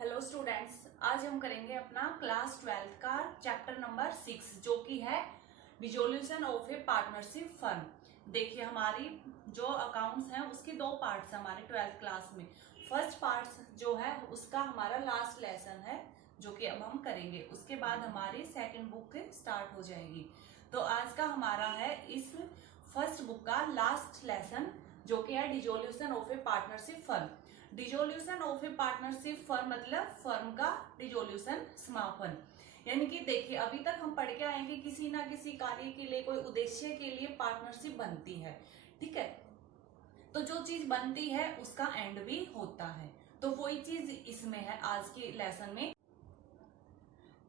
Hello students, आज हम करेंगे अपना क्लास 12th का चैप्टर नंबर 6 जो कि है dissolution of A partnership firm. देखिए, हमारी जो अकाउंट्स हैं उसके दो पार्ट्स हैं हमारे 12th क्लास में। फर्स्ट पार्ट जो है उसका हमारा लास्ट लेसन है जो कि अब हम करेंगे, उसके बाद हमारी सेकंड बुक स्टार्ट हो जाएगी। तो आज का हमारा है इस फर्स्ट बुक का लास्ट लेसन जो कि है dissolution of A partnership firm. Dissolution of A partnership firm मतलब फर्म का डिसोल्यूशन, समापन। यानी कि देखिए, अभी तक हम पढ़ के आए हैं कि किसी ना किसी कार्य के लिए, कोई उद्देश्य के लिए पार्टनरशिप बनती है। ठीक है, तो जो चीज बनती है उसका एंड भी होता है, तो वही चीज इसमें है आज के लेसन में।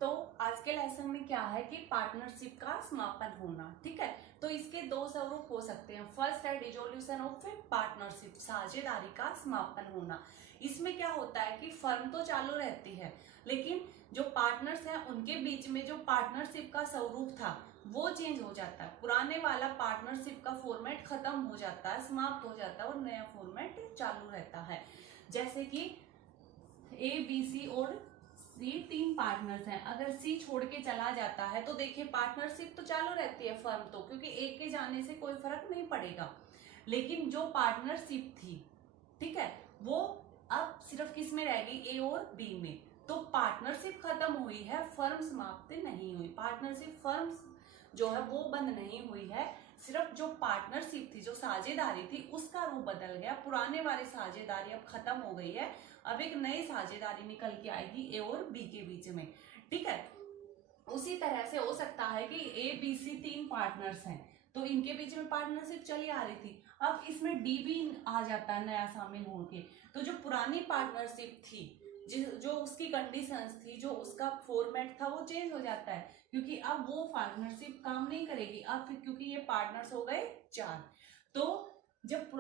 तो आज के लेसन में क्या है कि पार्टनरशिप का समापन होना। ठीक है, तो इसके दो स्वरूप हो सकते हैं। फर्स्ट है डिसोल्यूशन ऑफ पार्टनरशिप, साझेदारी का समापन होना। इसमें क्या होता है कि फर्म तो चालू रहती है, लेकिन जो पार्टनर्स हैं उनके बीच में जो पार्टनरशिप का स्वरूप था वो चेंज हो जाता है। पुराने वाला पार्टनरशिप का फॉर्मेट खत्म हो जाता है, समाप्त हो जाता है और नया फॉर्मेट चालू रहता है। जैसे कि ए, बी, सी और सी तीन पार्टनर्स हैं। अगर सी छोड़ के चला जाता है तो देखिए पार्टनरशिप तो चालू रहती है फर्म तो, क्योंकि एक के जाने से कोई फर्क नहीं पड़ेगा। लेकिन जो पार्टनरशिप थी, ठीक है, वो अब सिर्फ किस में रहेगी, ए और बी में। तो पार्टनरशिप खत्म हुई है, फर्म समाप्त नहीं हुई। पार्टनरशिप फर्म जो है वो बंद नहीं हुई है, सिर्फ जो पार्टनरशिप थी, जो साझेदारी थी, उसका रूप बदल गया। पुराने वाली साझेदारी अब खत्म हो गई है, अब एक नई साझेदारी निकल के आएगी ए और बी के बीच में। ठीक है, उसी तरह से हो सकता है कि ए, बी, सी तीन पार्टनर्स हैं, तो इनके बीच में पार्टनरशिप चली आ रही थी। अब इसमें डी भी आ जाता है नया शामिल होके, तो जो पुरानी पार्टनरशिप थी, जो उसकी कंडीशंस थी, जो उसका फॉर्मेट था, वो चेंज हो जाता है, क्योंकि अब वो पार्टनरशिप काम नहीं करेगी। अब क्योंकि ये पार्टनर्स हो गए 4, तो जब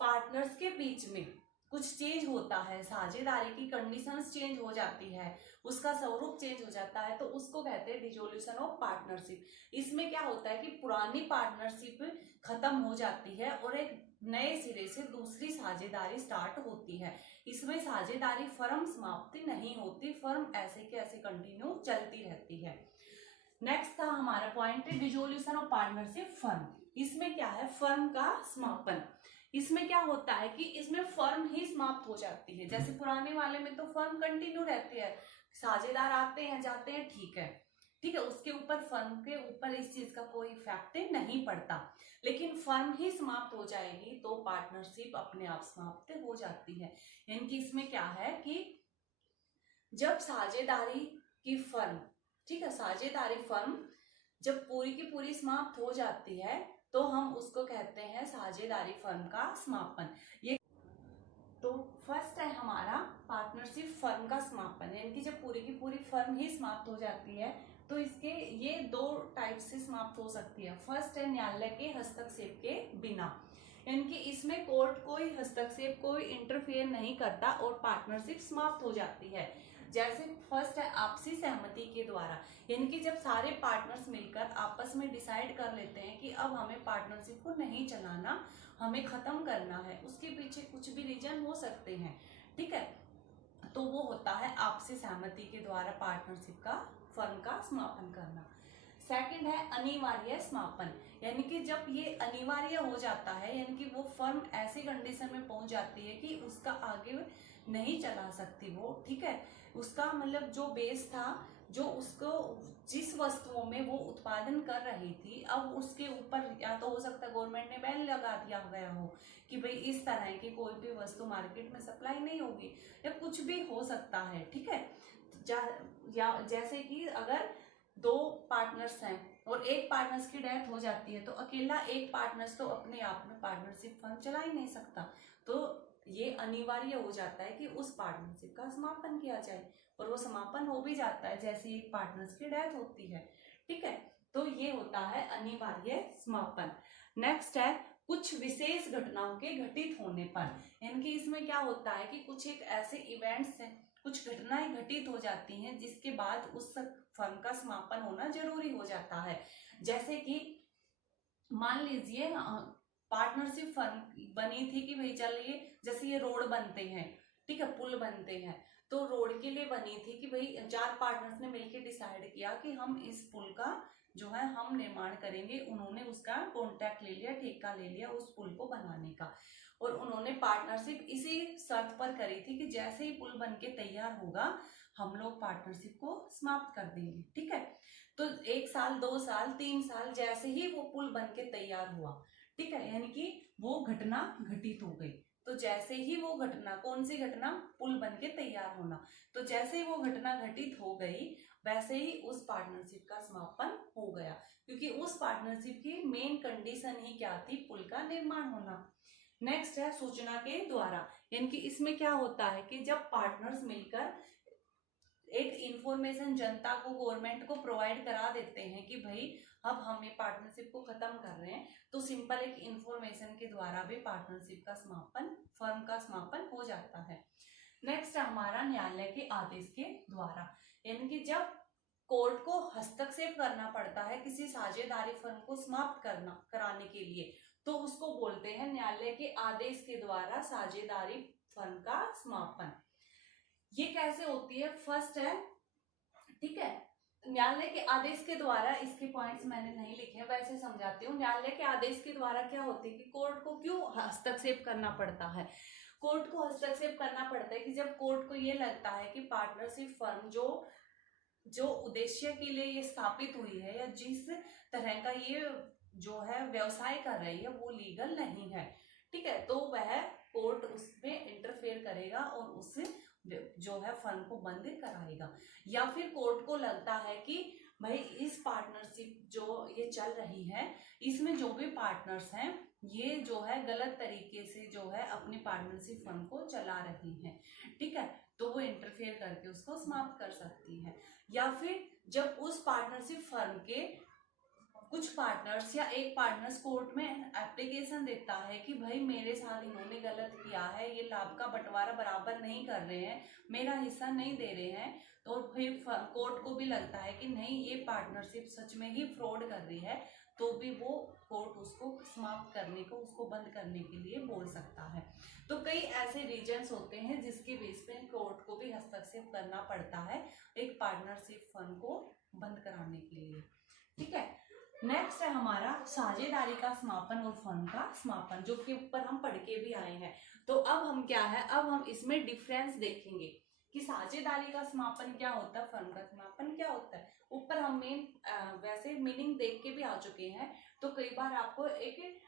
पार्टनर्स के बीच में कुछ चेंज होता है, साझेदारी की कंडीशंस चेंज हो जाती है, उसका स्वरूप चेंज हो जाता है, तो उसको कहते हैं डिसोल्यूशन ऑफ पार्टनरशिप। इसमें क्या होता है कि पुरानी पार्टनरशिप खत्म हो जाती है और एक नए सिरे से दूसरी साझेदारी स्टार्ट होती है। इसमें साझेदारी फर्म समाप्ति नहीं होती, फर्म ऐसे के ऐसे कंटिन्यू चलती रहती है। नेक्स्ट था हमारा point dissolution of partnership firm. इसमें क्या है, फर्म का समापन। इसमें क्या होता है कि इसमें फर्म ही समाप्त हो जाती है। जैसे पुराने वाले में तो फर्म कंटिन्यू रहती है, साझेदार आते हैं जाते हैं, ठीक है, ठीक है, उसके ऊपर फर्म के ऊपर इस चीज का कोई इफेक्ट नहीं पड़ता। लेकिन फर्म ही समाप्त हो जाएगी तो पार्टनरशिप अपने आप समाप्त हो जाती है। यानी कि इसमें क्या है कि जब साझेदारी की फर्म, ठीक है, साझेदारी फर्म जब पूरी की पूरी समाप्त हो जाती है तो हम उसको कहते हैं साझेदारी फर्म का समापन। ये तो फर्स्ट है हमारा पार्टनरशिप फर्म का समापन, यानी कि जब पूरी की पूरी फर्म ही समाप्त हो जाती है तो इसके ये दो टाइप से समाप्त हो सकती है। फर्स्ट है न्यायालय के हस्तक्षेप के बिना, यानी कि इसमें कोर्ट कोई हस्तक्षेप, कोई इंटरफेयर नहीं करता और पार्टनरशिप समाप्त हो जाती है। जैसे फर्स्ट है आपसी सहमति के द्वारा, यानी कि जब सारे पार्टनर्स मिलकर आपस में डिसाइड कर लेते हैं कि अब हमें पार्टनरशिप को नहीं चलाना, हमें खत्म करना है, उसके पीछे कुछ भी रीजन हो सकते हैं, ठीक है, तो वो होता है आपसी सहमति के द्वारा पार्टनरशिप का, फर्म का समापन करना। सेकंड है अनिवार्य समापन, यानी कि जब ये अनिवार्य हो जाता है, यानी कि वो फर्म ऐसी कंडीशन में पहुंच जाती है कि उसका आगे नहीं चला सकती वो, ठीक है, उसका मतलब जो बेस था, जो उसको जिस वस्तुओं में वो उत्पादन कर रही थी, अब उसके ऊपर या तो हो सकता है गवर्नमेंट ने बैन लगा दिया गया हो कि भाई इस तरह की कोई भी वस्तु मार्केट में सप्लाई नहीं होगी, या कुछ भी हो सकता है, ठीक है। या जैसे कि अगर दो पार्टनर्स हैं और एक पार्टनर्स की डेथ हो जाती है तो अकेला एक पार्टनर्स तो अपने आप में पार्टनरशिप फर्म चला ही नहीं सकता, तो ये अनिवार्य हो जाता है कि उस पार्टनरशिप का समापन किया जाए, और वो समापन हो भी जाता है जैसे एक पार्टनर्स की डेथ होती है, ठीक है, तो ये होता है अनिवार्य समापन। नेक्स्ट है कुछ विशेष घटनाओं के घटित होने पर, यानी कि इसमें क्या होता है कि कुछ एक ऐसे इवेंट्स हैं, कुछ घटनाएं घटित हो जाती हैं जिसके बाद उस फर्म का समापन होना जरूरी हो जाता है। जैसे कि मान लीजिए पार्टनरशिप फर्म बनी थी कि भाई चलिए, जैसे ये रोड बनते हैं, ठीक है, पुल बनते हैं। तो रोड के लिए बनी थी कि भाई 4 पार्टनर्स ने मिलकर डिसाइड किया कि हम इस पुल का जो है हम निर्माण करेंगे। उन्होंने उसका कॉन्ट्रैक्ट ले लिया, ठेका ले लिया उस पुल को बनाने का, और उन्होंने पार्टनरशिप इसी शर्त पर करी थी कि जैसे ही पुल बन के तैयार होगा हम लोग पार्टनरशिप को समाप्त कर देंगे। ठीक है, तो 1 साल, 2 साल, 3 साल, जैसे ही वो पुल बन के तैयार हुआ, ठीक है, यानी कि वो घटना घटित हो गई। तो जैसे ही वो घटना, कौन सी घटना, पुल बन के तैयार होना, तो जैसे ही वो घटना घटित हो गई वैसे ही उस पार्टनरशिप का समापन हो गया, क्योंकि उस पार्टनरशिप की मेन कंडीशन ही क्या थी, पुल का निर्माण होना। नेक्स्ट है सूचना के द्वारा, यानी कि इसमें क्या होता है कि जब पार्टनर्स मिलकर एक इंफॉर्मेशन जनता को, गवर्नमेंट को प्रोवाइड करा देते हैं कि भाई अब हम ये पार्टनरशिप को खत्म कर रहे हैं, तो सिंपल एक इंफॉर्मेशन के द्वारा भी पार्टनरशिप का समापन, फर्म का समापन हो जाता है। नेक्स्ट हमारा न्यायालय के आदेश के द्वारा, यानी कि जब कोर्ट को हस्तक्षेप करना पड़ता है किसी साझेदारी फर्म को समाप्त कराने के लिए, तो उसको बोलते हैं न्यायालय के आदेश के द्वारा साझेदारी फर्म का समापन। ये कैसे होती है, फर्स्ट है, ठीक है, न्यायालय के आदेश के द्वारा, इसके पॉइंट्स मैंने नहीं लिखे हैं, वैसे समझाती हूँ। न्यायालय के आदेश के द्वारा क्या होती है कि कोर्ट को क्यों हस्तक्षेप करना पड़ता है, कोर्ट को हस्तक्षेप करना पड़ता है कि जब कोर्ट को ये लगता है कि पार्टनरशिप फर्म जो उद्देश्य के लिए ये स्थापित हुई है या जिस तरह का ये जो है व्यवसाय कर रही है वो लीगल नहीं है, ठीक है, तो वह कोर्ट उसमें इंटरफेयर करेगा और उस जो है फर्म को बंद कराएगा। या फिर कोर्ट को लगता है कि भाई इस पार्टनरशिप जो ये चल रही है इसमें जो भी पार्टनर्स हैं ये जो है गलत तरीके से जो है अपनी पार्टनरशिप फर्म को चला रही हैं, ठीक है, तो वो इंटरफेयर करके उसको समाप्त कर सकती है। या फिर जब उस पार्टनरशिप फर्म के कुछ पार्टनर्स या एक पार्टनर्स कोर्ट में एप्लीकेशन देता है कि भाई मेरे साथ इन्होंने गलत किया है, ये लाभ का बंटवारा बराबर नहीं कर रहे हैं, मेरा हिस्सा नहीं दे रहे हैं, तो फिर कोर्ट को भी लगता है कि नहीं ये पार्टनरशिप सच में ही फ्रॉड कर रही है, तो भी वो कोर्ट उसको समाप्त करने को, उसको बंद करने के लिए बोल सकता है। तो कई ऐसे रीजंस होते हैं जिसके बेस पे कोर्ट को भी हस्तक्षेप करना पड़ता है एक पार्टनरशिप फर्म को बंद कराने के लिए, ठीक है। नेक्स्ट है हमारा साझेदारी का समापन और फर्म का समापन, जो के ऊपर हम पढ़ के भी आए हैं। तो अब हम क्या है, अब हम इसमें डिफरेंस देखेंगे कि साझेदारी का समापन क्या होता है, फर्म का समापन क्या होता है। ऊपर हम वैसे मीनिंग देख के भी आ चुके हैं, तो कई बार आपको एक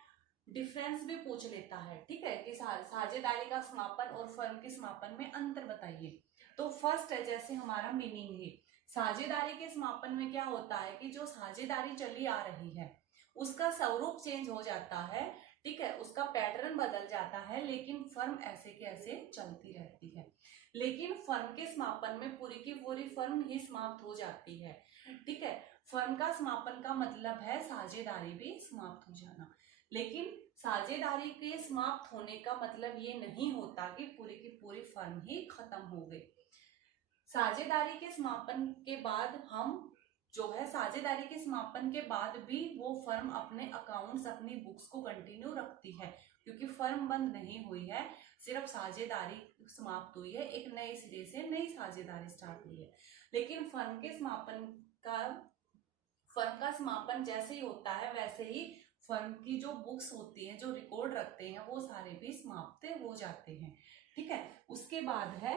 डिफरेंस भी पूछ लेता है, ठीक है, कि साझेदारी का समापन और फर्म के समापन में अंतर बताइए। तो फर्स्ट है जैसे हमारा मीनिंग है, साझेदारी के समापन में क्या होता है कि जो साझेदारी चली आ रही है उसका स्वरूप चेंज हो जाता है, ठीक है, उसका पैटर्न बदल जाता है, लेकिन फर्म ऐसे के ऐसे चलती रहती है। लेकिन फर्म के समापन में पूरी की पूरी फर्म ही समाप्त हो जाती है, ठीक है। फर्म का समापन का मतलब है साझेदारी भी समाप्त हो जाना, लेकिन साझेदारी के समाप्त होने का मतलब ये नहीं होता कि पूरी की पूरी फर्म ही खत्म हो गई। साझेदारी के समापन के बाद हम जो है, साझेदारी के समापन के बाद भी वो फर्म अपने अकाउंट्स, अपनी बुक्स को कंटिन्यू रखती है, क्योंकि फर्म बंद नहीं हुई है, सिर्फ साझेदारी समाप्त हुई है, एक नए सिरे से नई साझेदारी स्टार्ट हुई है। लेकिन फर्म का समापन जैसे ही होता है वैसे ही फर्म की जो बुक्स होती हैं, जो रिकॉर्ड रखते हैं, वो सारे भी समाप्त हो जाते हैं, ठीक है। उसके बाद है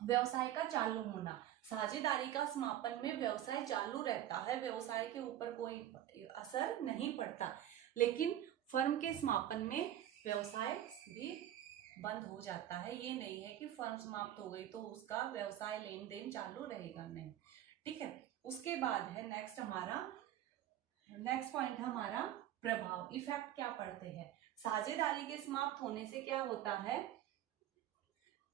व्यवसाय का चालू होना। साझेदारी का समापन में व्यवसाय चालू रहता है, व्यवसाय के ऊपर कोई असर नहीं पड़ता, लेकिन फर्म के समापन में व्यवसाय भी बंद हो जाता है। ये नहीं है कि फर्म समाप्त हो गई तो उसका व्यवसाय लेन देन चालू रहेगा, नहीं, ठीक है। उसके बाद है नेक्स्ट पॉइंट हमारा प्रभाव, इफेक्ट क्या पड़ते हैं। साझेदारी के समाप्त होने से क्या होता है,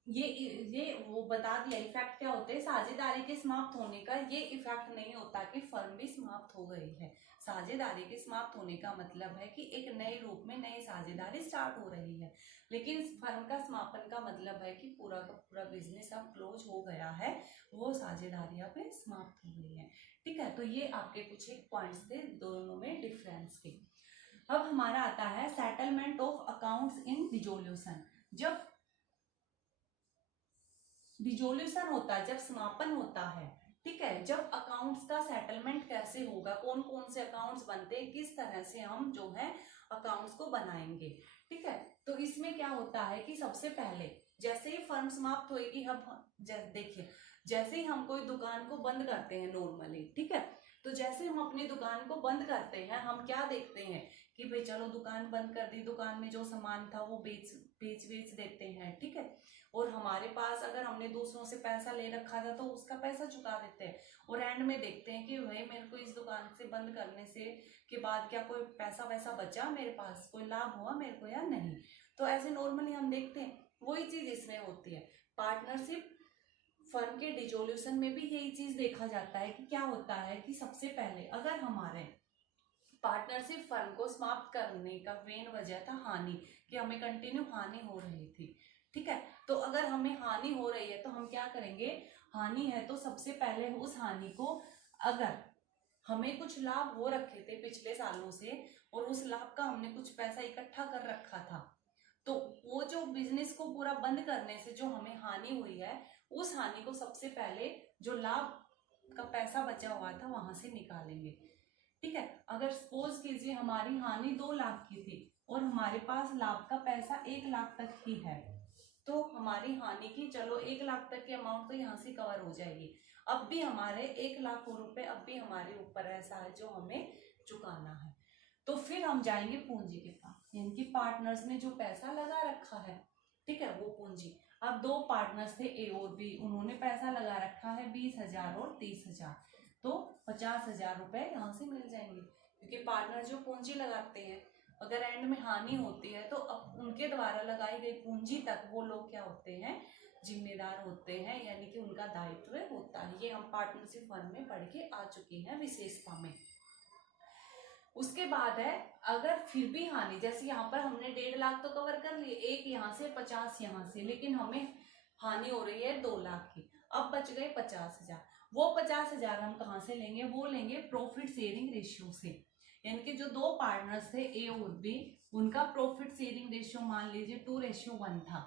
ये वो बता दिया इफेक्ट क्या होते हैं। साझेदारी के समाप्त होने का ये इफेक्ट नहीं होता कि फर्म भी समाप्त हो गई है। साझेदारी के समाप्त होने का मतलब है कि एक नए रूप में नई साझेदारी स्टार्ट हो रही है, लेकिन फर्म का समापन का मतलब है कि पूरा का पूरा बिजनेस अब क्लोज हो गया है, वो साझेदारियां पे समाप्त हो गई है, ठीक है। तो ये आपके कुछ एक पॉइंट्स थे दोनों में डिफरेंस के। अब हमारा आता है settlement of accounts in resolution. जब डिसोल्यूशन होता है, जब समापन होता है, ठीक है, जब अकाउंट्स का सेटलमेंट कैसे होगा, कौन कौन से अकाउंट्स बनते हैं, किस तरह से हम जो है अकाउंट्स को बनाएंगे, ठीक है। तो इसमें क्या होता है कि सबसे पहले जैसे ही फर्म समाप्त होएगी, हम देखिए जैसे ही हम कोई दुकान को बंद करते हैं नॉर्मली, ठीक है, तो जैसे हम अपनी दुकान को बंद करते हैं, हम क्या देखते हैं कि भाई चलो दुकान बंद कर दी, दुकान में जो सामान था वो बेच देते हैं, ठीक है। और हमारे पास अगर हमने दूसरों से पैसा ले रखा था तो उसका पैसा चुका देते हैं, और एंड में देखते हैं कि भाई मेरे को इस दुकान से बंद करने से के बाद क्या कोई पैसा वैसा बचा मेरे पास, कोई लाभ हुआ मेरे को या नहीं। तो ऐसे नॉर्मली हम देखते हैं, वही चीज इसमें होती है। पार्टनरशिप फर्म के डिसोल्यूशन में भी यही चीज देखा जाता है कि क्या होता है कि सबसे पहले अगर हमारे पार्टनरशिप फर्म को समाप्त करने का मेन वजह था हानि, कि हमें कंटिन्यू हानि हो रही थी, ठीक है। तो अगर हमें हानि हो रही है तो हम क्या करेंगे, हानि है तो सबसे पहले उस हानि को, अगर हमें कुछ लाभ हो रखे थे पिछले सालों से और उस लाभ का हमने कुछ पैसा इकट्ठा कर रखा था, तो वो जो बिजनेस को पूरा बंद करने से जो हमें हानि हुई है, उस हानि को सबसे पहले जो लाभ का पैसा बचा हुआ था वहां से निकालेंगे, ठीक है। अगर सपोज कीजिए हमारी हानि 2 लाख की थी और हमारे पास लाभ का पैसा 1 लाख तक ही है, तो हमारी हानि की चलो 1 लाख तक की अमाउंट तो यहाँ से कवर हो जाएगी। अब भी हमारे 1 लाख रुपए अब भी हमारे ऊपर ऐसा है जो हमें चुकाना है। तो फिर हम जाएंगे पूंजी के पास, यानी कि पार्टनर्स ने जो पैसा लगा रखा है, ठीक है, वो पूंजी। अब 2 पार्टनर्स थे ए और बी, उन्होंने पैसा लगा रखा है 20,000 और 30,000, तो 50,000 रुपए यहाँ से मिल जाएंगे, क्योंकि पार्टनर जो पूंजी लगाते हैं अगर एंड में हानि होती है तो अब उनके द्वारा लगाई गई पूंजी तक वो लोग क्या होते हैं, जिम्मेदार होते हैं, यानी कि उनका दायित्व होता है। ये हम पार्टनरशिप फर्म में पढ़ के आ चुके हैं विशेषता में। उसके बाद है अगर फिर भी हानि, जैसे यहाँ पर हमने 1.5 लाख तो कवर कर लिए, एक यहाँ से 50 यहाँ से, लेकिन हमें हानि हो रही है 2 लाख की, अब बच गए 50,000। वो 50,000 हम कहाँ से लेंगे, वो लेंगे प्रॉफिट शेयरिंग रेशियो से, यानी कि जो 2 पार्टनर्स थे ए और बी, उनका प्रॉफिट शेयरिंग रेशियो मान लीजिए 2:1 था,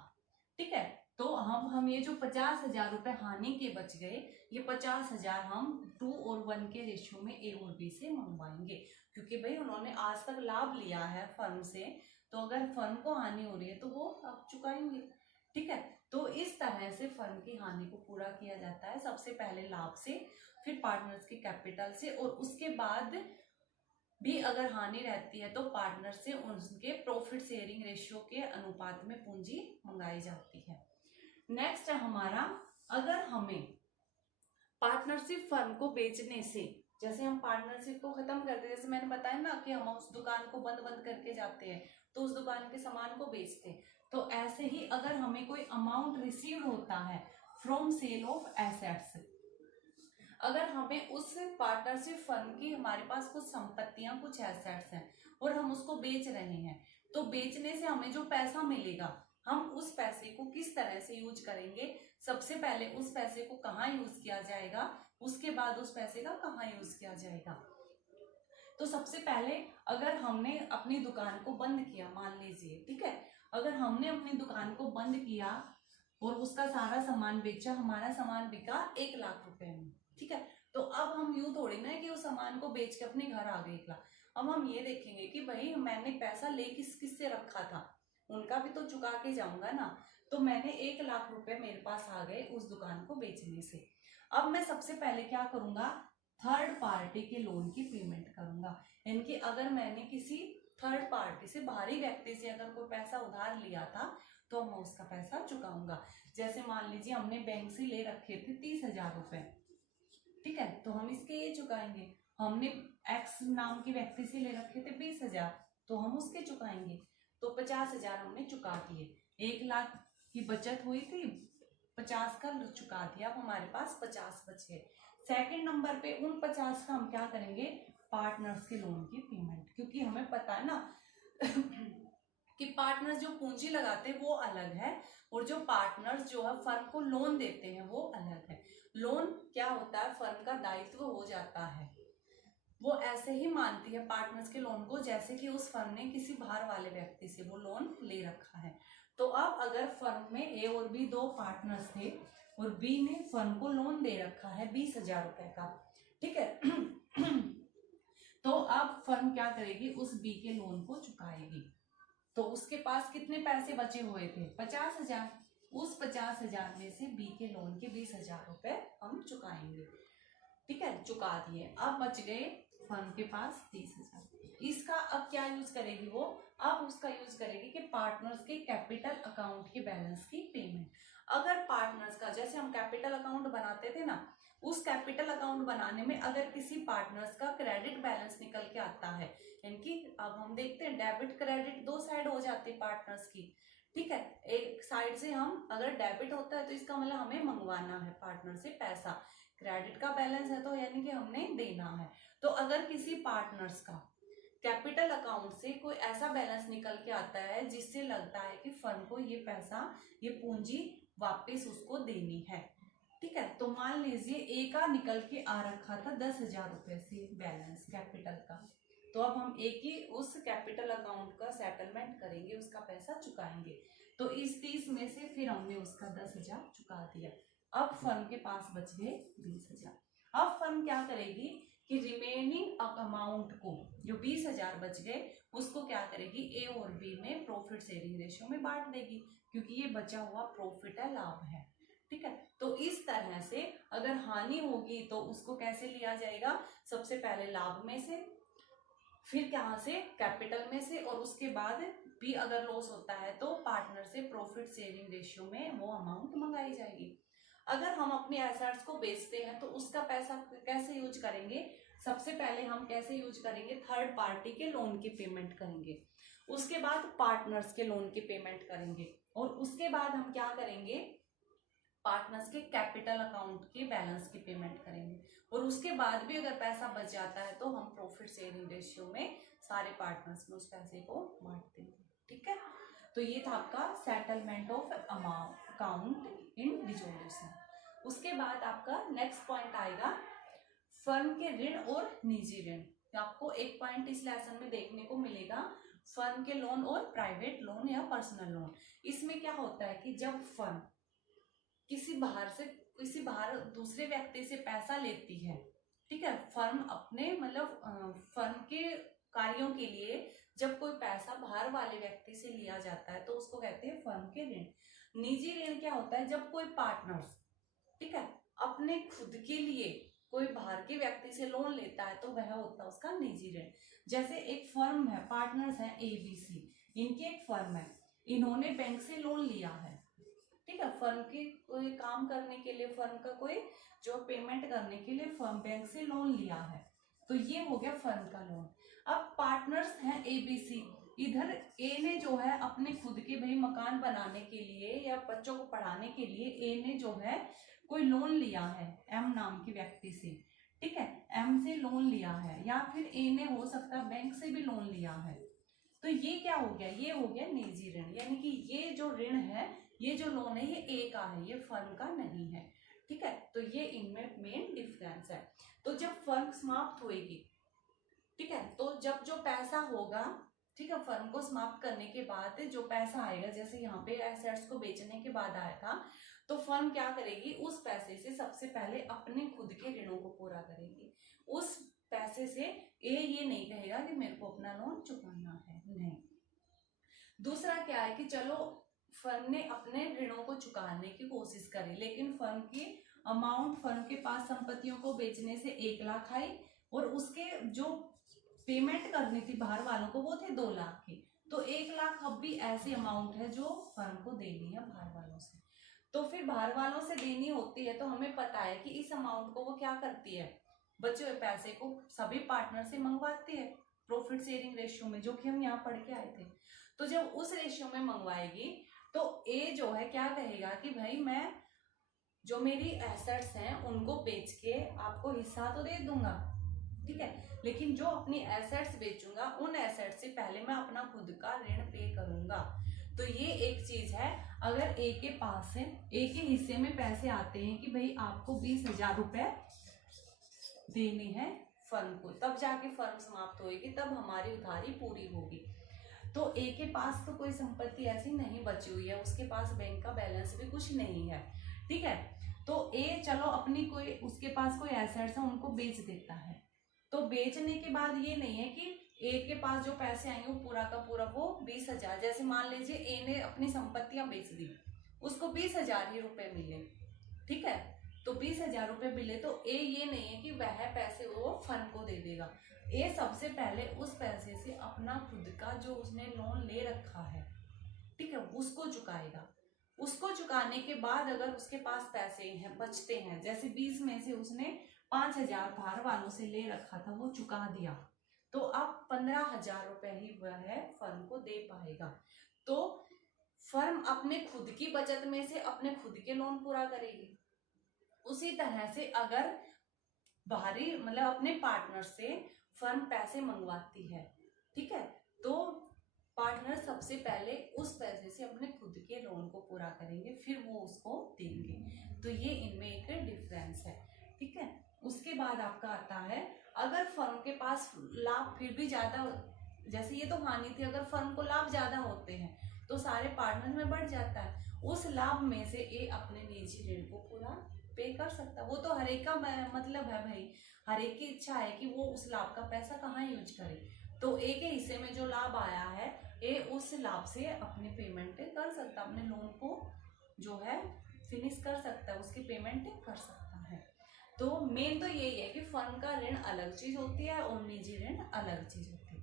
ठीक है। तो हम ये जो 50,000 रुपए हानि के बच गए, ये 50,000 हम 2 और 1 के रेशियो में ए और बी से मंगवाएंगे, क्योंकि भाई उन्होंने आज तक लाभ लिया है फर्म से, तो अगर फर्म को हानि हो रही है तो वो अब चुकाएंगे, ठीक है। तो इस तरह से फर्म की हानि को पूरा किया जाता है, सबसे पहले लाभ से, फिर पार्टनर्स के कैपिटल से, और उसके बाद भी अगर हानि रहती है तो पार्टनर से उनके प्रॉफिट शेयरिंग रेशियो के अनुपात में पूंजी मंगाई जाती है। नेक्स्ट है हमारा, अगर हमें पार्टनरशिप फर्म को बेचने से, जैसे हम पार्टनरशिप को खत्म करते हैं, जैसे मैंने बताया ना कि हम उस दुकान को बंद करके जाते हैं तो उस दुकान के सामान को बेचते हैं, तो ऐसे ही अगर हमें कोई अमाउंट रिसीव होता है फ्रॉम सेल ऑफ एसेट्स, अगर हमें उस पार्टनरशिप फर्म की, हमारे पास कुछ संपत्तियां, कुछ एसेट्स हैं और हम उसको बेच रहे हैं, तो बेचने से हमें जो पैसा मिलेगा, हम उस पैसे को किस तरह से यूज करेंगे, सबसे पहले उस पैसे को कहाँ यूज किया जाएगा, उसके बाद उस पैसे का कहाँ यूज किया जाएगा। तो सबसे पहले अगर हमने अपनी दुकान को बंद किया, मान लीजिए, ठीक है, अगर हमने अपनी दुकान को बंद किया और उसका सारा सामान बेचा, हमारा सामान बिका 1 लाख रुपए में, ठीक है, तो अब हम यूं थोड़ी ना कि उस सामान को बेच के अपने घर आ गए 1 लाख, अब हम ये देखेंगे कि भाई मैंने पैसा ले किस से रखा था, उनका भी तो चुका के जाऊंगा ना, तो मैंने 1 लाख रुपए मेरे पास आ गए उस दुकान को बेचने से। अब मैं सबसे पहले क्या करूंगा, थर्ड पार्टी के लोन की पेमेंट करूंगा, यानी कि अगर मैंने किसी थर्ड पार्टी से, बाहरी व्यक्ति से अगर कोई पैसा उधार लिया था तो मैं उसका पैसा चुकाऊंगा। जैसे मान लीजिए हमने बैंक से ले रखे थे 30,000 रुपए, ठीक है, तो हम इसके ये चुकाएंगे। हमने एक्स नाम के व्यक्ति से ले रखे थे 20,000, तो हम उसके चुकाएंगे, तो 50,000 हमने चुका दिए, 1 लाख की बचत हुई थी, 50 का चुका दिया, अब हमारे पास 50 बचे। सेकंड नंबर पे उन 50 का हम क्या करेंगे, पार्टनर्स के लोन की पेमेंट, क्योंकि हमें पता है ना कि पार्टनर्स जो पूंजी लगाते हैं वो अलग है और जो पार्टनर्स जो है फर्म को लोन देते हैं वो अलग है। लोन क्या होता है, फर्म का दायित्व हो जाता है, वो ऐसे ही मानती है पार्टनर्स के लोन को जैसे कि उस फर्म ने किसी बाहर वाले व्यक्ति से वो लोन ले रखा है। तो अब अगर फर्म में ए और बी 2 पार्टनर्स थे, और बी ने फर्म को लोन दे रखा है 20,000 रुपए का, ठीक है। तो अब फर्म क्या करेगी, उस बी के लोन को चुकाएगी। तो उसके पास कितने पैसे बचे हुए थे, 50,000। उस 50,000 में से बी के लोन के 20,000 रुपए हम चुकाएंगे, ठीक है, चुका दिए। अब बच गए फर्म के पास 30,000। इसका अब क्या यूज करेगी वो, अब उसका यूज करेगी कि पार्टनर्स के कैपिटल अकाउंट के बैलेंस की पेमेंट। अगर पार्टनर्स का, जैसे हम कैपिटल अकाउंट बनाते थे ना, उस कैपिटल अकाउंट बनाने में अगर किसी पार्टनर्स का क्रेडिट बैलेंस निकल के आता है, यानी कि अब हम देखते हैं डेबिट क्रेडिट दो साइड हो जाती है पार्टनर्स की, ठीक है। एक साइड से हम अगर डेबिट होता है तो इसका मतलब हमें मंगवाना है पार्टनर से पैसा, क्रेडिट का बैलेंस है तो यानी कि हमने देना है। तो अगर किसी पार्टनर्स का कैपिटल अकाउंट से कोई ऐसा बैलेंस निकल के आता है जिससे लगता है कि फर्म को ये पैसा, ये पूंजी वापस उसको देनी है, ठीक है। तो मान लीजिए ए का निकल के आ रखा था 10,000 रुपए से बैलेंस कैपिटल का, तो अब हम ए की उस कैपिटल अकाउंट का सेटलमेंट करेंगे, उसका पैसा चुकाएंगे। तो इस 30 में से फिर हमने उसका 10,000 चुका दिया। अब फर्म के पास बच गए 20,000। अब फर्म क्या करेगी कि रिमेनिंग अमाउंट को, जो 20,000 बच गए, उसको क्या करेगी, ए और बी में प्रॉफिट शेयरिंग रेशियो में बांट देगी, क्योंकि ये बचा हुआ प्रॉफिट है, लाभ है, ठीक है। तो इस तरह से अगर हानि होगी तो उसको कैसे लिया जाएगा, सबसे पहले लाभ में से, फिर कहां से, कैपिटल में से, और उसके बाद भी अगर लॉस होता है तो पार्टनर से प्रॉफिट शेयरिंग रेशियो में वो अमाउंट मंगाई जाएगी। अगर हम अपने एसेट्स को बेचते हैं तो उसका पैसा कैसे यूज करेंगे, सबसे पहले हम कैसे यूज करेंगे, थर्ड पार्टी के लोन की पेमेंट करेंगे, उसके बाद पार्टनर्स के लोन की पेमेंट करेंगे, और उसके बाद हम क्या करेंगे, पार्टनर्स के कैपिटल अकाउंट के बैलेंस की पेमेंट करेंगे, और उसके बाद भी अगर पैसा बच जाता है तो हम प्रॉफिट शेयरिंग रेशियो में सारे पार्टनर्स में उस पैसे को बांट देंगे, ठीक है। तो ये था आपका settlement of account in dissolution. उसके बाद आपका नेक्स्ट पॉइंट आएगा फर्म के ऋण और निजी ऋण। तो आपको एक पॉइंट इस लेसन में देखने को मिलेगा, फर्म के लोन और प्राइवेट लोन या पर्सनल लोन। इसमें क्या होता है कि जब फर्म किसी बाहर दूसरे व्यक्ति से पैसा लेती है, ठीक है, फर्म अपने मतलब फर्म के कार्यों के लिए जब कोई पैसा बाहर वाले व्यक्ति से लिया जाता है तो उसको कहते हैं फर्म के ऋण। निजी ऋण क्या होता है, जब कोई पार्टनर्स, ठीक है, अपने खुद के लिए कोई बाहर के व्यक्ति से लोन लेता है तो वह होता है उसका निजी ऋण। जैसे एक फर्म है, पार्टनर्स है ABC, इनकी एक फर्म है, इन्होंने बैंक से लोन लिया है, ठीक है, फर्म के कोई काम करने के लिए, फर्म का कोई जो पेमेंट करने के लिए फर्म बैंक से लोन लिया है, तो ये हो गया फर्म का लोन। अब पार्टनर्स हैं ABC, इधर ए ने जो है अपने खुद के भाई मकान बनाने के लिए या बच्चों को पढ़ाने के लिए ए ने जो है कोई लोन लिया है एम नाम के व्यक्ति से, ठीक है, एम से लोन लिया है, या फिर ए ने हो सकता है बैंक से भी लोन लिया है। तो ये क्या हो गया, ये हो गया निजी ऋण, यानी कि ये जो ऋण है, ये जो लोन है, ये ए का है, ये फर्म का नहीं है, ठीक है। तो ये इनमें मेन डिफरेंस है। तो जब फर्म समाप्त होएगी, ठीक है, तो जब जो पैसा होगा, ठीक है, फर्म को समाप्त करने के बाद जो पैसा आएगा, जैसे यहाँ पे एसेट्स को बेचने के बाद आया था, तो फर्म क्या करेगी, उस पैसे से सबसे पहले अपने खुद के ऋणों को पूरा करेगी। उस पैसे से ए ये नहीं कहेगा कि मेरे को अपना लोन चुकाना है, नहीं। दूसरा क्या है कि चलो फर्म ने अपने ऋणों को चुकाने की कोशिश करी, लेकिन फर्म की अमाउंट, फर्म के पास संपत्तियों को बेचने से 1 लाख आई, और उसके जो पेमेंट करनी थी बाहर वालों को वो थे 2 लाख की, तो 1 लाख अब भी ऐसी अमाउंट है जो फर्म को देनी है बाहर वालों से। तो फिर बाहर वालों से देनी होती है तो हमें पता है कि इस अमाउंट को वो क्या करती है, बचे हुए पैसे को सभी पार्टनर से मंगवाती है प्रॉफिट शेयरिंग रेशियो में, जो कि हम यहाँ पढ़ के आए थे। तो जब उस रेशियो में मंगवाएगी तो ए जो है क्या कहेगा कि भाई मैं जो मेरी एसेट्स हैं उनको बेच के आपको हिस्सा तो दे दूंगा, ठीक है, लेकिन जो अपनी एसेट्स बेचूंगा उन एसेट्स से पहले मैं अपना खुद का ऋण पे करूंगा। तो ये एक चीज है, अगर ए के पास से ए के हिस्से में पैसे आते हैं कि भाई आपको 20,000 रुपए देने हैं फर्म को, तब जाके फर्म समाप्त होगी, तब हमारी उधारी पूरी होगी। तो ए के पास तो कोई संपत्ति ऐसी नहीं बची हुई है, उसके पास बैंक का बैलेंस भी कुछ नहीं है, ठीक है। तो ए चलो अपनी कोई उसके पास कोई एसेट्स है उनको बेच देता है। तो बेचने के बाद ये नहीं है कि ए के पास जो पैसे आएंगे वो पूरा का पूरा वो 20,000, जैसे मान लीजिए ए ने अपनी संपत्तियां बेच दी, उसको 20,000 ही रुपए मिले, ठीक है, तो 20,000 रुपए मिले, तो ए ये नहीं है कि वह पैसे वो फर्म को दे देगा। ए सबसे पहले उस पैसे से अपना खुद का जो उसने लोन ले रखा है, ठीक है, उसको चुकाएगा। उसको चुकाने के बाद अगर उसके पास पैसे हैं बचते हैं, जैसे 20 में से उसने 5,000 बाहर वालों से ले रखा था वो चुका दिया, तो अब 15,000 रुपए ही वह फर्म को दे पाएगा। तो फर्म अपने खुद की बचत में से अपने खुद के लोन पूरा करेगी। उसी तरह से अगर बाहरी मतलब अपने पार्टनर से फर्म पैसे मंगवाती है, ठीक है, तो पार्टनर सबसे पहले उस पैसे से अपने खुद के लोन को पूरा करेंगे, फिर वो उसको देंगे। तो ये इनमें एक डिफरेंस है, ठीक है। उसके बाद आपका आता है, अगर फर्म के पास लाभ फिर भी ज्यादा, जैसे ये तो हानि थी, अगर फर्म को लाभ ज्यादा होते हैं तो सारे पार्टनर में बढ़ जाता है, उस लाभ में से ए अपने निजी ऋण को पूरा पे कर सकता है। वो तो हर एक का मतलब है भाई, हर एक की इच्छा है कि वो उस लाभ का पैसा कहाँ यूज करे। तो ए के हिस्से में जो लाभ आया है, ए उस लाभ से अपनी पेमेंट कर सकता है, अपने लोन को जो है फिनिश कर सकता है, उसकी पेमेंट कर सकता है। तो मेन तो यही है कि फर्म का ऋण अलग चीज होती है और निजी ऋण अलग चीज होती है।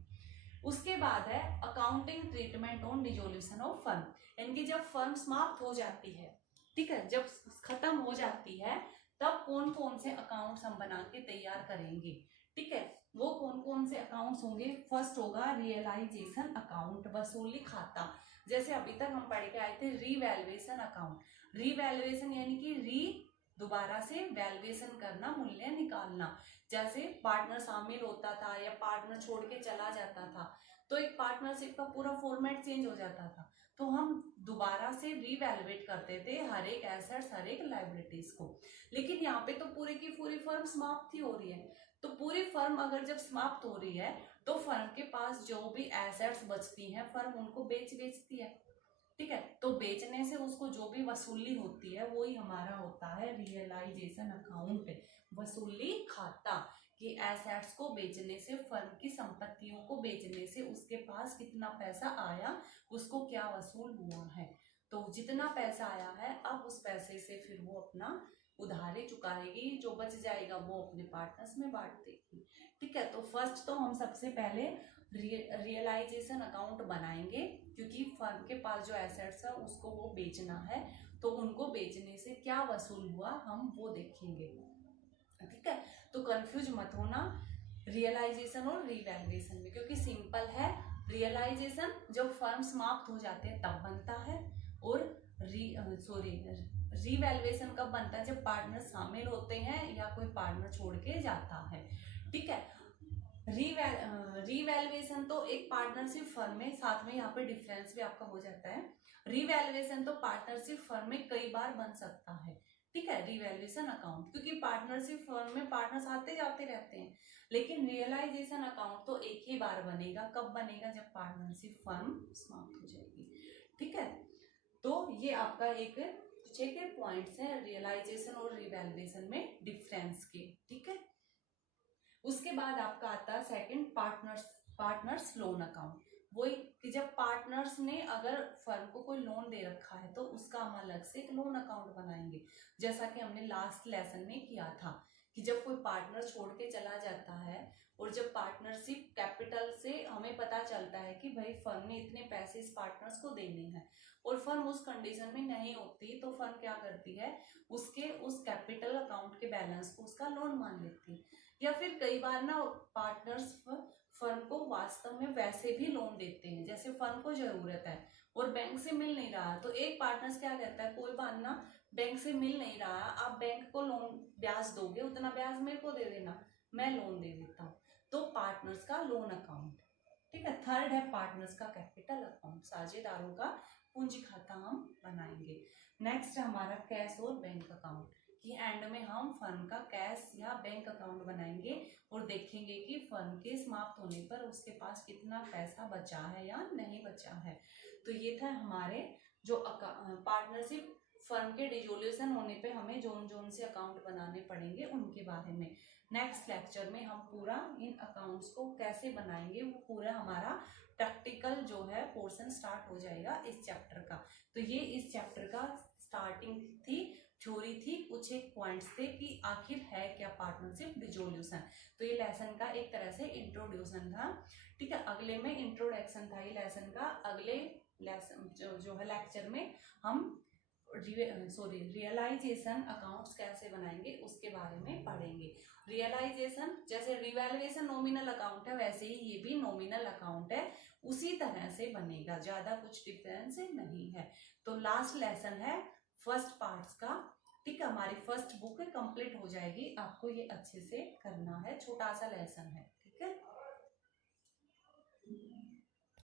उसके बाद है accounting treatment on dissolution of firm, यानी कि जब फर्म समाप्त हो जाती है, ठीक है, जब खत्म हो जाती है तब कौन कौन से अकाउंट्स हम बना के तैयार करेंगे, ठीक है। वो कौन कौन से अकाउंट्स होंगे, फर्स्ट होगा रियलाइजेशन अकाउंट, वसूली खाता। जैसे अभी तक हम पढ़ के आए थे रीवैल्यूएशन अकाउंट। रीवैल्यूएशन यानी कि दोबारा से वैल्यूएशन करना, मूल्य निकालना। जैसे पार्टनर शामिल होता था या पार्टनर छोड़ के चला जाता था, तो एक पार्टनरशिप का पूरा फॉर्मेट चेंज हो जाता था, तो हम दोबारा से रीवैल्यूएट करते थे हर एक एसेट्स, हर एक लायबिलिटीज को। लेकिन यहाँ पे तो पूरी की पूरी फर्म समाप्त ही हो रही है, तो पूरी फर्म अगर जब समाप्त हो रही है तो फर्म के पास जो भी एसेट्स बचती हैं फर्म उनको बेचती है, ठीक है। तो बेचने से उसको जो भी वसूली होती है वही हमारा होता है रियलाइजेशन अकाउंट, वसूली खाता, कि एसेट्स को बेचने से, फर्म की संपत्तियों को बेचने से उसके पास कितना पैसा आया, उसको क्या वसूल हुआ है। तो जितना पैसा आया है अब उस पैसे से फिर वो अपना उधारी चुकाएगी, जो बच जाएगा वो अपने पार्टनर्स में बांट देगी, ठीक है। तो फर्स्ट तो हम सबसे पहले रियलाइजेशन अकाउंट बनाएंगे, क्योंकि फर्म के पास जो एसेट्स है उसको वो बेचना है, तो उनको बेचने से क्या वसूल हुआ हम वो देखेंगे, ठीक है। तो कंफ्यूज मत होना रियलाइजेशन और रिवैल्यूएशन में, क्योंकि सिंपल है। रियलाइजेशन जब फर्म समाप्त हो जाते हैं तब बनता है, और रिवैल्यूएशन कब बनता है, जब पार्टनर शामिल होते हैं या कोई पार्टनर छोड़ के जाता है, ठीक है। रिवैल्यूएशन तो एक पार्टनरशिप फर्म में, साथ में यहाँ पे डिफरेंस भी आपका हो जाता है। रिवैल्यूएशन तो पार्टनरशिप फर्म में कई बार बन सकता है, ठीक है, रिवैल्यूएशन अकाउंट, क्योंकि पार्टनरशिप फर्म में पार्टनर्स आते जाते रहते हैं। लेकिन रियलाइजेशन अकाउंट तो एक ही बार बनेगा, कब बनेगा, जब पार्टनरशिप फर्म समाप्त हो जाएगी, ठीक है। तो ये आपका एक 6 के पॉइंट्स हैं रियलाइजेशन और रिवैल्यूएशन में डिफरेंस के, ठीक है। उसके बाद आपका आता है सेकंड पार्टनर्स लोन अकाउंट। वही कि जब पार्टनर्स ने अगर फर्म को कोई लोन दे रखा है तो उसका हम अलग से एक लोन अकाउंट बनाएंगे, जैसा कि हमने लास्ट लेसन में किया था कि जब कोई पार्टनर छोड़ के चला जाता है और जब पार्टनरशिप कैपिटल से हमें पता चलता है कि भाई फर्म ने इतने पैसे इस पार्टनर्स को देने हैं और फर्म उस कंडीशन में नहीं होती, तो फर्म क्या करती है, उसके उस कैपिटल अकाउंट के बैलेंस को उसका लोन मान लेती है। या फिर कई बार ना पार्टनर्स फर्म को वास्तव में वैसे भी लोन देते हैं, जैसे फर्म को जरूरत है और बैंक से मिल नहीं रहा, तो एक पार्टनर्स क्या कहता है, कोई बार ना बैंक से मिल नहीं रहा, आप बैंक को लोन ब्याज दोगे, उतना ब्याज मेरे को दे देना, मैं लोन दे देता हूँ। तो पार्टनर्स का लोन अकाउंट, ठीक है। थर्ड है पार्टनर्स का कैपिटल अकाउंट, साझेदारों का पूंजी खाता हम बनाएंगे। नेक्स्ट हमारा कैश और बैंक अकाउंट, कि एंड में हम फर्म का कैश या बैंक अकाउंट बनाएंगे और देखेंगे कि फर्म के समाप्त होने पर उसके पास कितना पैसा बचा है या नहीं बचा है। तो ये था हमारे जो पार्टनरशिप फर्म के डिसोल्यूशन होने पे हमें जो जोन जोन से अकाउंट बनाने पड़ेंगे उनके बारे में नेक्स्ट लेक्चर में हम पूरा इन अकाउंट्स को कैसे बनाएंगे वो पूरा हमारा प्रैक्टिकल जो है पोर्शन स्टार्ट हो जाएगा इस चैप्टर का। तो ये इस चैप्टर का स्टार्टिंग थी, थ्योरी थी, कुछ एक पॉइंट्स थे कि आखिर है क्या पार्टनरशिप रिजोल्यूशन। तो ये लेसन का एक तरह से इंट्रोड्यूशन था, ठीक है। अगले में इंट्रोडक्शन था ये लेसन का। अगले लेसन जो है लेक्चर में हम रियलाइजेशन अकाउंट्स कैसे बनाएंगे उसके बारे में पढ़ेंगे। रियलाइजेशन जैसे रिवैल्यूएशन नॉमिनल अकाउंट है वैसे ही ये भी नॉमिनल अकाउंट है, उसी तरह से बनेगा, ज्यादा कुछ डिफरेंस नहीं है। तो लास्ट लेसन है फर्स्ट पार्ट्स का, ठीक है। हमारी फर्स्ट बुक कंप्लीट हो जाएगी, आपको ये अच्छे से करना है, छोटा सा लेसन है, ठीक है।